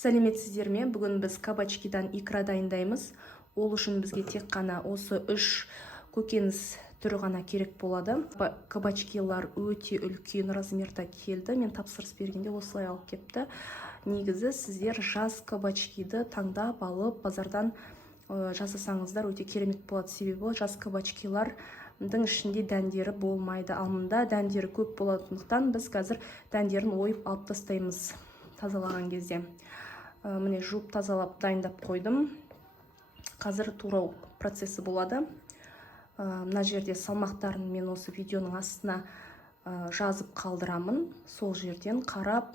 Сәлеметсіздер ме? Бүгін біз кабачкидан икра дайындаймыз. Ол үшін бізге тек қана осы 3 көкөніс түрі ғана керек болады. Кабачкилар өте үлкен размерда келді. Мен тапсырыс бергенде осылай алып кепті. Негізі сіздер жас кабачкиді таңдап алып базардан жасасаңыздар өте керемет болады. Себебі жас кабачкилардың ішінде дәндері болмайды. Ал мұнда дәндері көп болатындықтан біз қазір дәндерін ойып алып тастаймыз тазалаған кезде. Міне жуып тазалап дайындап қойдым. Қазір турау процесі болады. Мына жерде салмақтарын мен осы видеоның астына жазып қалдырамын. Сол жерден қарап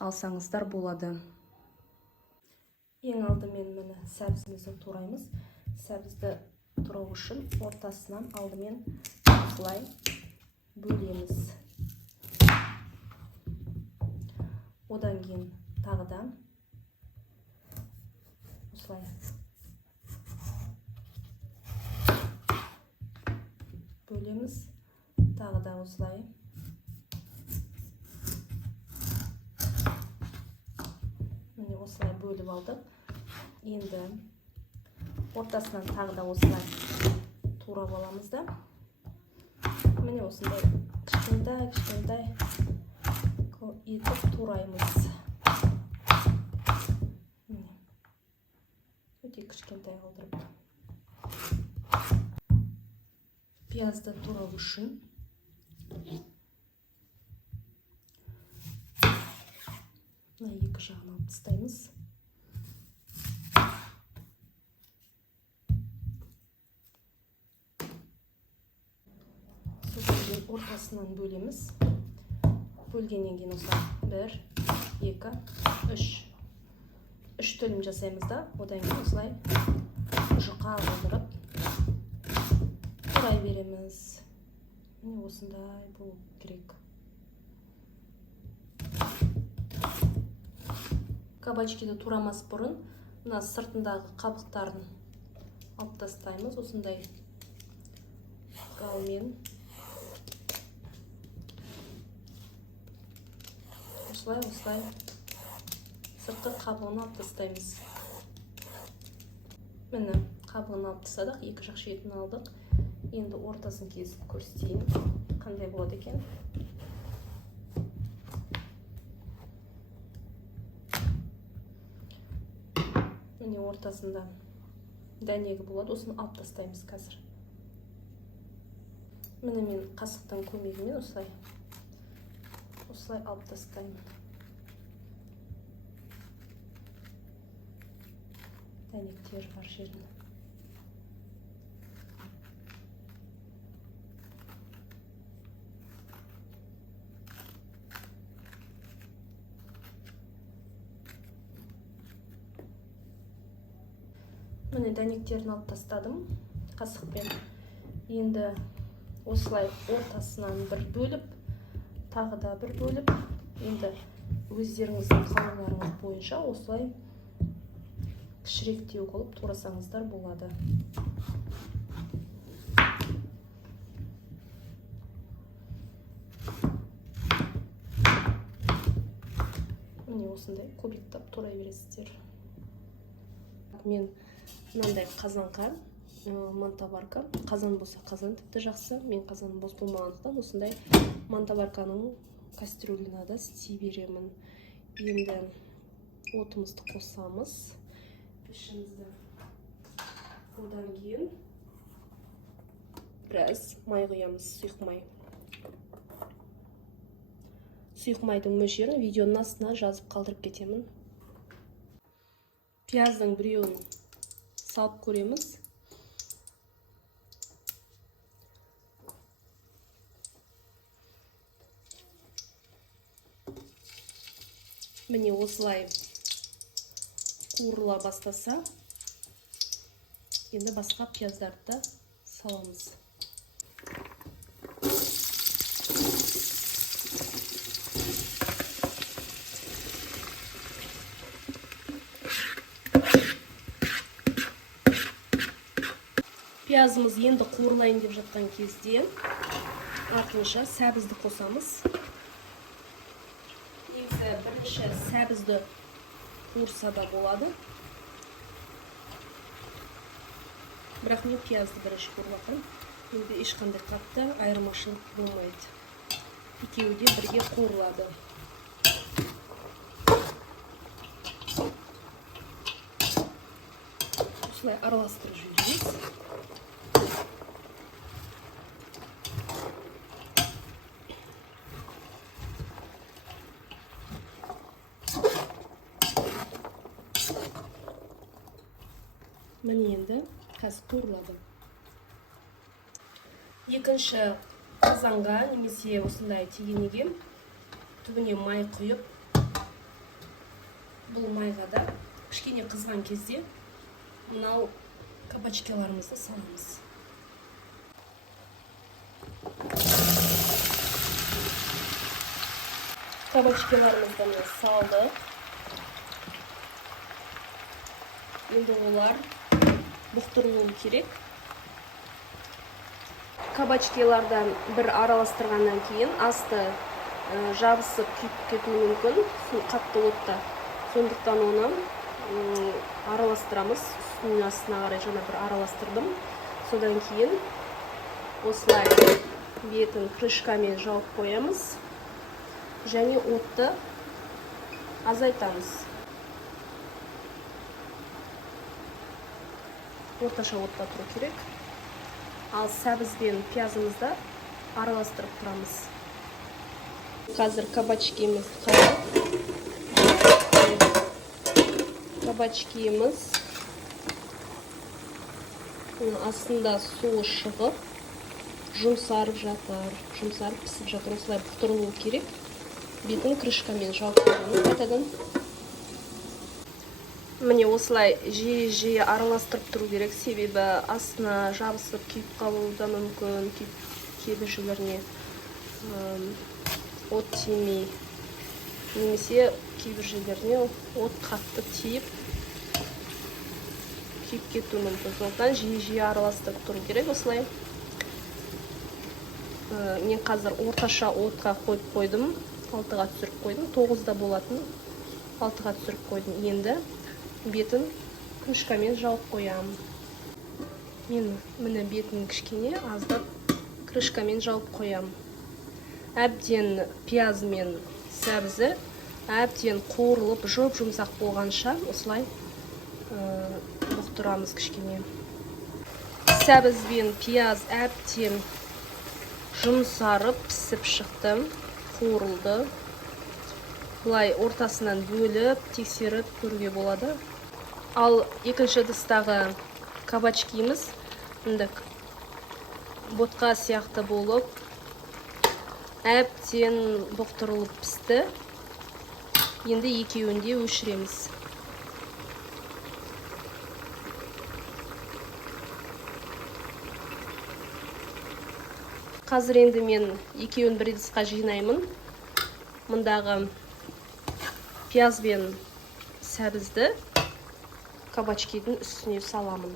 алсаңыздар болады. Ең алдымен міне сәбізімізді тураймыз. Сәбізді турау үшін ортасынан алдымен осылай бөлеміз. Одан кейін тағы да осылай бөлеміз. Тағы да осылай. Міне осылай бөліп алдық. Енді ортасынан тағы да осылай турап аламыз да. Міне осындай кішкентай етіп тураймыз. Өте кішкентай қалдырып. Пиязды турау үшін мына екі жағын алып тастаймыз. Содан кейін ортасынан бөлеміз. Бөлгеннен кейін осылай 1, 2, 3. 3 төлім жасаймыз да, одан кейін осылай жұқа қалдырып турай береміз. Міне осындай болу керек. Кабачкиді турамас бұрын мына сыртындағы қабықтарын алып тастаймыз. Осындай қалмен осылай сыртқы қабығын алып тастаймыз. Міне қабығын алып тастадық, екі жақ шетін алдық. Енді ортасын кесіп көрсетейін, қандай болады екен. Міне ортасында дәнегі болады, осыны алып тастаймыз қазір. Міне мен қасықтың көмегімен осылай алып тастаймын. Дәнектер бар жерінде. Міне дәнектерін алып тастадым қасықпен. Енді осылай ортасынан бір бөліп, тағы да бір бөліп, енді өздеріңіздің қалауларыңыз бойынша осылай кішіректеу қылып турасаңыздар болады. Міне осындай кубиктап турай бересіздер. Мен мынандай қазанға мантаварка, қазан болса қазан тіпті жақсы. Мен қазан бос болмағандықтан осындай мантаварканың кастрюльына да істей беремін. Енді отымызды қосамыз. Пешімізді. Одан кейін біраз май құямыз, сұйық май. Сұйық майдың мөлшерін видеоның астына жазып қалдырып кетемін. Пияздың біреуін салып көреміз. Міне осылай қуырыла бастаса, енді басқа пияздарды саламыз. Пиязымыз енді қуырылайын деп жатқан кезде артынша сәбізді қосамыз. Негізі бірінші сәбізді қуырса да болады. Бірақ мен пиязды бірінші көріп жатырмын. Енді ешқандай қатты айырмашылық болмайды. Екеуі де бірге қуырылады. Осылай араластырып жібереміз. Міне енді қазір қуырылады. Екінші қазанға немесе осындай тегенеге түбіне май құйып, бұл майға да кішкене қызған кезде мынау кабачкаларымызды саламыз. Кабачкаларымызды салдық. Енді олар бұқтырылуы керек. Кабачкалардан бір араластырғаннан кейін асты жабысып күйіп кетуі мүмкін, қатты отта. Сондықтан оны араластырамыз. Үстінің астына қарай жаңа бір араластырдым. Содан кейін осылай бетін крышкамен жауып қоямыз. Және отты азайтамыз. Орташа отта тұру керек. Ал сәбіз бен пиязымызды араластырып тұрамыз. Қазір кабачкиміз қайып. Кабачкиміз астында суы шығып, жұмсарып жатыр. Жұмсарып пісіп жатыр. Осылай бұқтырылуы керек. Бетін крышкамен жауып қойғанын қайтадан. Міне осылай жиі араластырып тұру керек, себебі астына жабысып күйіп қалуы да мүмкін, кейбір жерлеріне от тимей, немесе кейбір жерлеріне от қатты тиіп күйіп кетуі мүмкін. Сондықтан жиі араластырып тұру керек осылай. Мен қазір орташа отқа қойып қойдым, 6-ға түсіріп қойдым, 9-да болатын 6-ға түсіріп қойдым. Енді бетін крышкамен жауып қоям. Мен міне бетін кішкене аздап крышкамен жауып қоям. Әбден пияз мен сәбізі әбден қуырылып, жұмсақ болғанша осылай бұқтырамыз кішкене. Сәбіз бен пияз әбден жұмсарып пісіп шықты, қуырылды. Бұлай ортасынан бөліп, тексеріп көруге болады. Ал екінші ыдыстағы кабачкиміз ботқа сияқты болып, әбден бұқтырылып пісті. Енді екеуін де өшіреміз. Қазір енді мен екеуін бір ыдысқа жинаймын. Мұндағы пияз бен сәбізді кабачкидің үстіне саламын.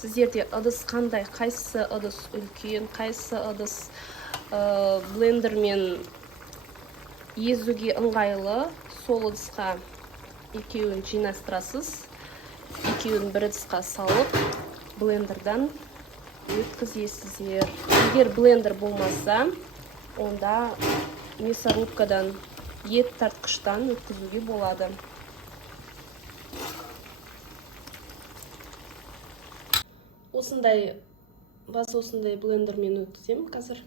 Сіздерде ыдыс қандай, қайсы ыдыс үлкен, қайсы ыдыс блендермен езуге ыңғайлы, сол ыдысқа екеуін жинастырасыз. Екеуін бір ыдысқа салып, блендердан өткізесіздер. Егер блендер болмаса, онда мясорубкадан, ет тартқыштан өткізуге болады. Осындай блендермен өткізем қазір.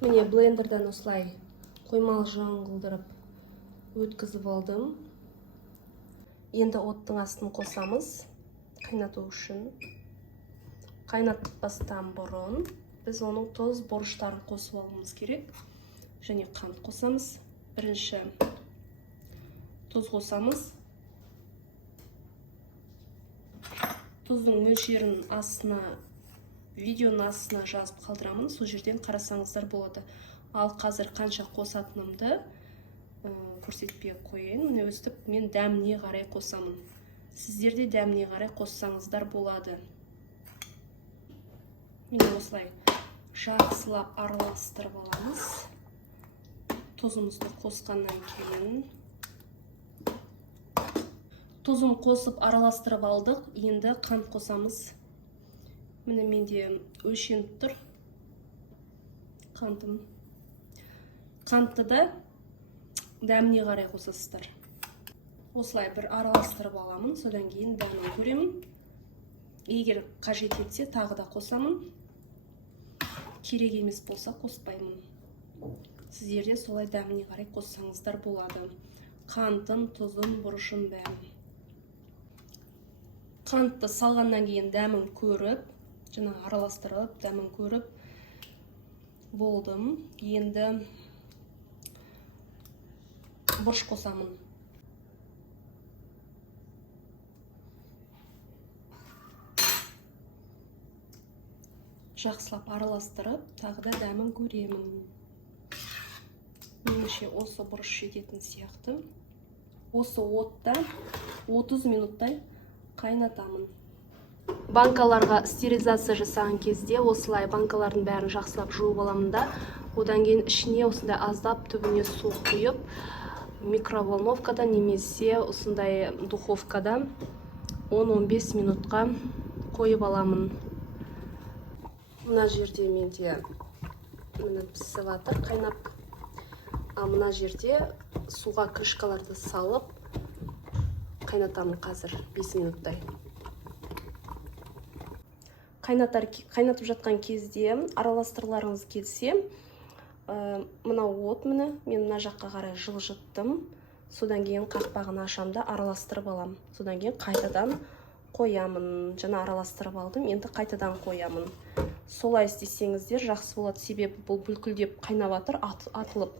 Міне блендердан осылай қоймалы жаңғылдырып өткізіп алдым. Енді оттың астын қосамыз, қайнату үшін. Қайнатпастан бұрын біз оның тұз бұрыштарын қосып алуымыз керек. Және қант қосамыз. Бірінші тұз қосамыз. Тұздың мөлшерін астына видеоның астына жазып қалдырамын, сол жерден қарасаңыздар болады. Ал қазір қанша қосатынымды көрсетпей қояйын. Міне өстіп мен дәміне қарай қосамын. Сіздер де дәміне қарай қоссаңыздар болады. Міне осылай жақсылап араластырып аламыз. Тұзымызды қосқаннан кейін тұзын қосып араластырып алдық. Енді қант қосамыз. Міне менде өлшеніп тұр қантым. Қантты да дәміне қарай қосасыздар. Осылай бір араластырып аламын, содан кейін дәмін көремін. Егер қажет етсе тағы да қосамын. Керек емес болса қоспаймын. Сіздерде солай дәміне қарай қоссаңыздар болады. Қантын, тұзын, бұрышын бәрін. Қантты салғаннан кейін дәмін көріп, жаңа араластырып, дәмін көріп болдым. Енді бұрыш қосамын. Жақсылап араластырып, тағы да дәмін көремін. Меніңше осы бұрыш жететін сияқты. Осы отта 30 минуттай қайнатамын. Банкаларға стерилизация жасаған кезде осылай банкалардың бәрін жақсылап жуып аламын да, одан кейін ішіне осындай аздап түбіне су құйып, микроволновкада немесе осындай духовкада 10-15 минутқа қойып аламын. Мына жерде менде пісіп жатыр, қайнап. Мына жерде суға крышкаларды салып қайнатамын қазір 5 минуттай. Қайнатып жатқан кезде араластыруларыңыз келсе, мына от міне, мен мына жаққа қарай жылжыттым. Содан кейін қақпағын ашамда араластырып алам. Содан кейін қайтадан қоямын. Жаңа араластырып алдым, енді қайтадан қоямын. Солай істесеңіздер жақсы болады, себебі бұл бүлкілдеп қайнап жатыр, атылып.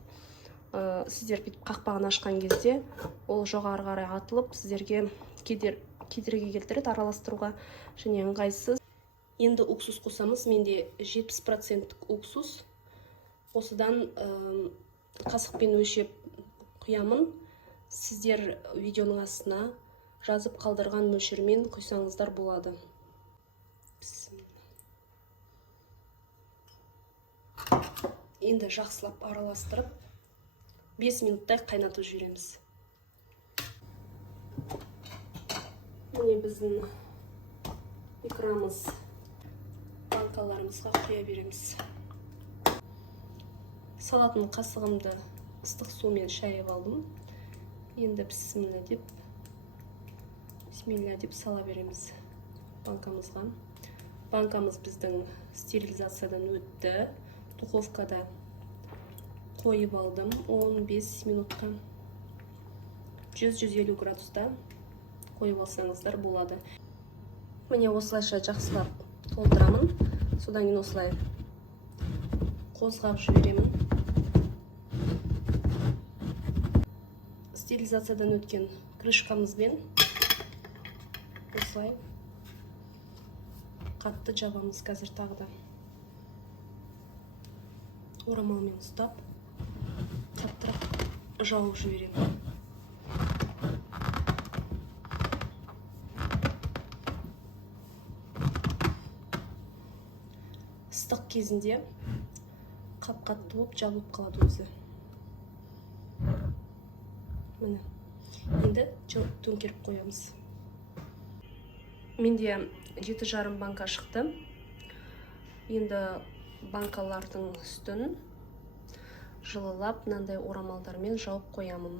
Сіздер қақпағын ашқан кезде ол жоғары қарай атылып, сіздерге кедергі келтіреді араластыруға, және ыңғайсыз. Енді уксус қосамыз. Менде 70% уксус. Осыдан қасықпен өлшеп құямын. Сіздер видеоның астына жазып қалдырған мөлшермен құйсаңыздар болады. Енді жақсылап араластырып 5 минуттай қайнатып жібереміз. Міне біздің икрамыз банкаларымызға құя береміз. Салатын қасығымды ыстық сумен шайып алдым. Енді бисмилля деп сала береміз банкамызға. Банкамыз біздің стерилизациядан өтті. Духовкада қойып алдым 15 минутқа. 100-150 градуста қойып алсаңыздар болады. Міне осылайша жақсылап толтырамын. Содан кейін осылай қозғап жіберемін. Стерилизациядан өткен крышкамызбен осылай қатты жабамыз. Қазір тағы да орамалмен ұстап қаттырып жауып жіберемін. Ыстық кезінде қап-қатты болып жабылып қалады өзі. Міне, енді төңкеріп қоямыз. Менде 7,5 банка шықты. Енді банкалардың үстін жылылап мынандай орамалдармен жауып қоямын.